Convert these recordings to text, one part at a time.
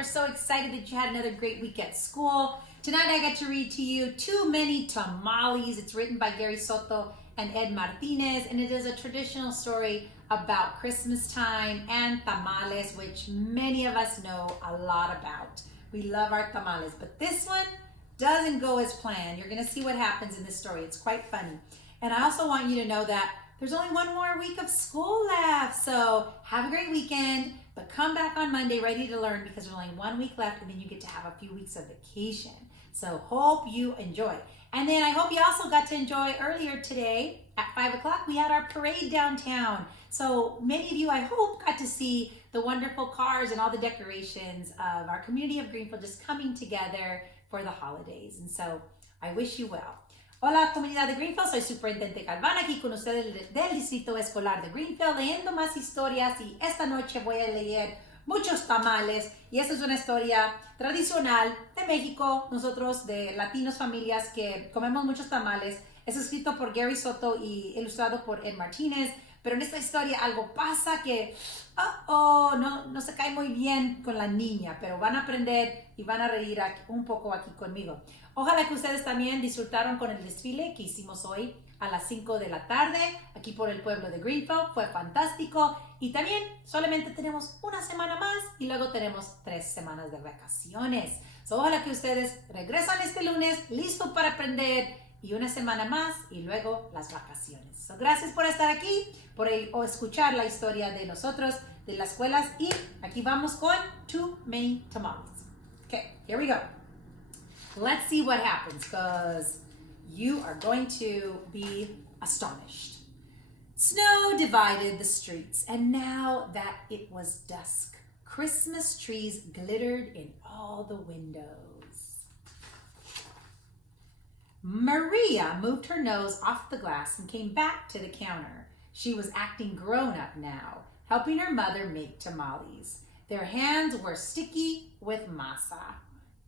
We're so excited that you had another great week at school. Tonight I got to read to you Too Many Tamales. It's written by Gary Soto and Ed Martinez, and it is a traditional story about Christmas time and tamales, which many of us know a lot about. We love our tamales, but this one doesn't go as planned. You're going to see what happens in this story. It's quite funny. And I also want you to know that there's only one more week of school left. So have a great weekend, but come back on Monday ready to learn because there's only 1 week left and then you get to have a few weeks of vacation. So hope you enjoy. And then I hope you also got to enjoy earlier today at 5 o'clock. We had our parade downtown. So many of you, I hope, got to see the wonderful cars and all the decorations of our community of Greenfield just coming together for the holidays. And so I wish you well. Hola, comunidad de Greenfield. Soy Superintendent Galvan aquí con ustedes del Distrito Escolar de Greenfield leyendo más historias y esta noche voy a leer muchos tamales y esta es una historia tradicional de México, nosotros de latinos familias que comemos muchos tamales. Es escrito por Gary Soto y ilustrado por Ed Martinez, pero en esta historia algo pasa que no se cae muy bien con la niña, pero van a aprender y van a reír un poco aquí conmigo. Ojalá que ustedes también disfrutaron con el desfile que hicimos hoy a las 5 de la tarde, aquí por el pueblo de Greenfield. Fue fantástico y también solamente tenemos una semana más y luego tenemos 3 semanas de vacaciones. Ojalá que ustedes regresan este lunes listo para aprender y una semana más y luego las vacaciones. Gracias por estar aquí, por escuchar la historia de nosotros, de las escuelas y aquí vamos con Too Many Tamales. Okay, here we go. Let's see what happens because you are going to be astonished. Snow divided the streets, and now that it was dusk, Christmas trees glittered in all the windows. Maria moved her nose off the glass and came back to the counter. She was acting grown-up now, helping her mother make tamales. Their hands were sticky with masa.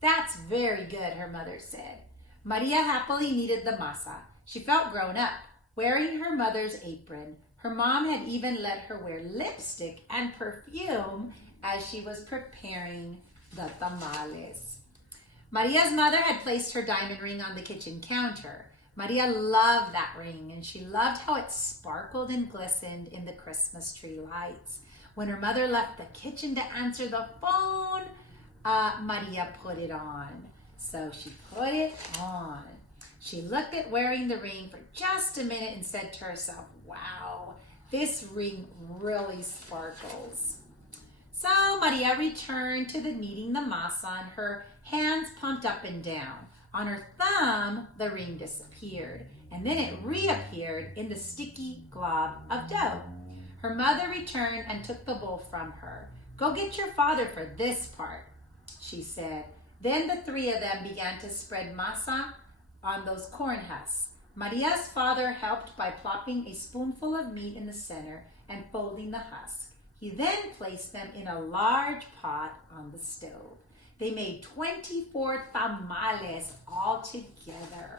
That's very good, her mother said. Maria happily kneaded the masa. She felt grown up, wearing her mother's apron. Her mom had even let her wear lipstick and perfume as she was preparing the tamales. Maria's mother had placed her diamond ring on the kitchen counter. Maria loved that ring, and she loved how it sparkled and glistened in the Christmas tree lights. When her mother left the kitchen to answer the phone, Maria put it on. So she put it on. She looked at wearing the ring for just a minute and said to herself, wow, this ring really sparkles. So Maria returned to the kneading the masa and her hands pumped up and down. On her thumb, the ring disappeared and then it reappeared in the sticky glob of dough. Her mother returned and took the bowl from her. Go get your father for this part, she said. Then the 3 of them began to spread masa on those corn husks. Maria's father helped by plopping a spoonful of meat in the center and folding the husk. He then placed them in a large pot on the stove. They made 24 tamales all together.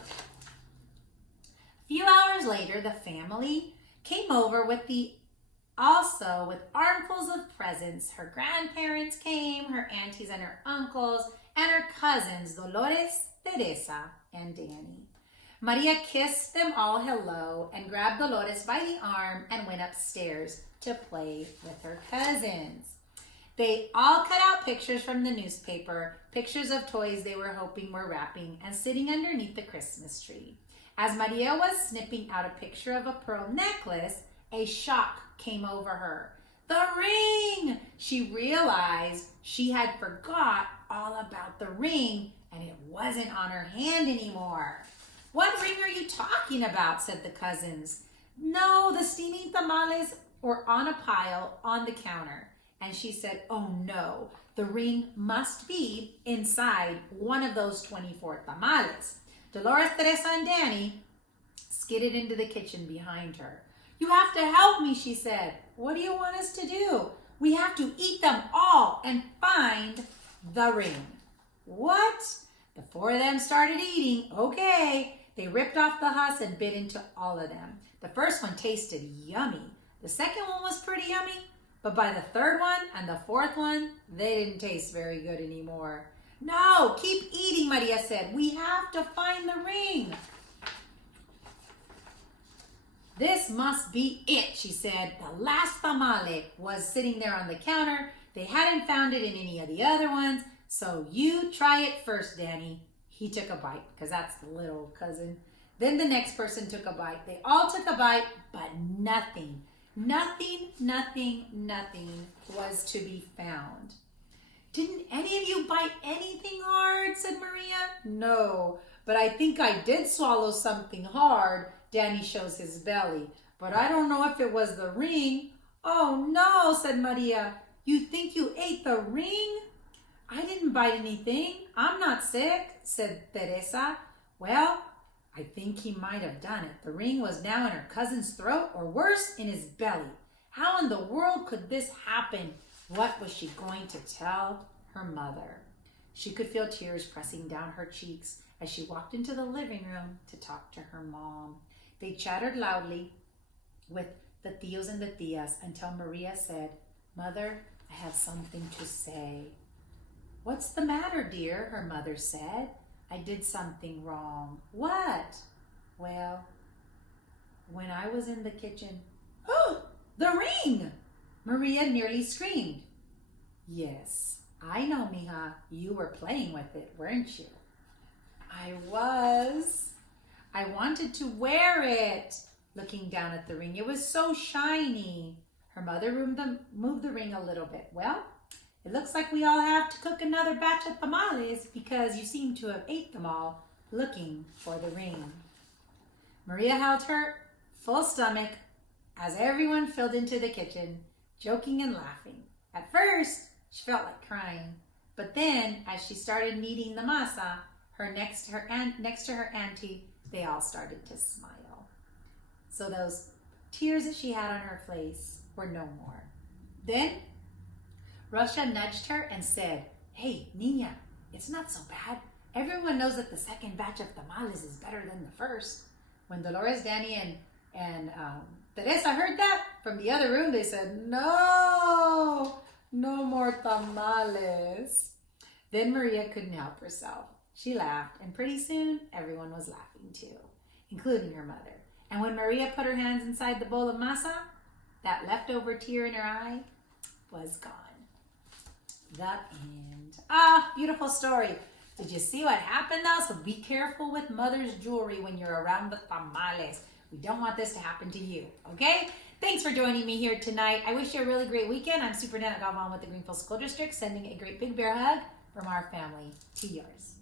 A few hours later, the family came over with armfuls of presents. Her grandparents came, her aunties and her uncles, and her cousins, Dolores, Teresa, and Danny. Maria kissed them all hello and grabbed Dolores by the arm and went upstairs to play with her cousins. They all cut out pictures from the newspaper, pictures of toys they were hoping were wrapping and sitting underneath the Christmas tree. As Maria was snipping out a picture of a pearl necklace, a shock came over her. The ring! She realized she had forgot all about the ring and it wasn't on her hand anymore. What ring are you talking about? Said the cousins. No, the steaming tamales were on a pile on the counter. And she said, oh no, the ring must be inside one of those 24 tamales. Dolores, Teresa, and Danny skidded into the kitchen behind her. You have to help me, she said. What do you want us to do? We have to eat them all and find the ring. What? The 4 of them started eating. Okay. They ripped off the husks and bit into all of them. The first one tasted yummy. The second one was pretty yummy. But by the third one and the fourth one, they didn't taste very good anymore. No, keep eating, Maria said. We have to find the ring. This must be it, she said. The last tamale was sitting there on the counter. They hadn't found it in any of the other ones. So you try it first, Danny. He took a bite because that's the little cousin. Then the next person took a bite. They all took a bite, but nothing was to be found. Didn't any of you bite anything hard? Said Maria. No, but I think I did swallow something hard. Danny shows his belly, but I don't know if it was the ring. Oh no, said Maria. You think you ate the ring? I didn't bite anything. I'm not sick, said Teresa. Well, I think he might have done it. The ring was now in her cousin's throat, or worse, in his belly. How in the world could this happen? What was she going to tell her mother? She could feel tears pressing down her cheeks as she walked into the living room to talk to her mom. They chattered loudly with the tios and the tias until Maria said, Mother, I have something to say. What's the matter, dear? Her mother said. I did something wrong. What? Well, when I was in the kitchen, oh, the ring! Maria nearly screamed. Yes, I know, mija. You were playing with it, weren't you? I was. I wanted to wear it. Looking down at the ring, it was so shiny. Her mother moved the ring a little bit. Well, it looks like we all have to cook another batch of tamales because you seem to have ate them all looking for the ring. Maria held her full stomach as everyone filled into the kitchen, joking and laughing. At first, she felt like crying, but then as she started kneading the masa, next to her auntie, they all started to smile. So those tears that she had on her face were no more. Then Rosa nudged her and said, Hey, Niña, it's not so bad. Everyone knows that the second batch of tamales is better than the first. When Dolores, Danny, and Teresa heard that from the other room, they said, No more tamales. Then Maria couldn't help herself. She laughed, and pretty soon everyone was laughing too, including her mother. And when Maria put her hands inside the bowl of masa, that leftover tear in her eye was gone. The end. Ah, beautiful story. Did you see what happened though? So be careful with mother's jewelry when you're around the tamales. We don't want this to happen to you, okay? Thanks for joining me here tonight. I wish you a really great weekend. I'm Superintendent Galvan with the Greenfield School District, sending a great big bear hug from our family to yours.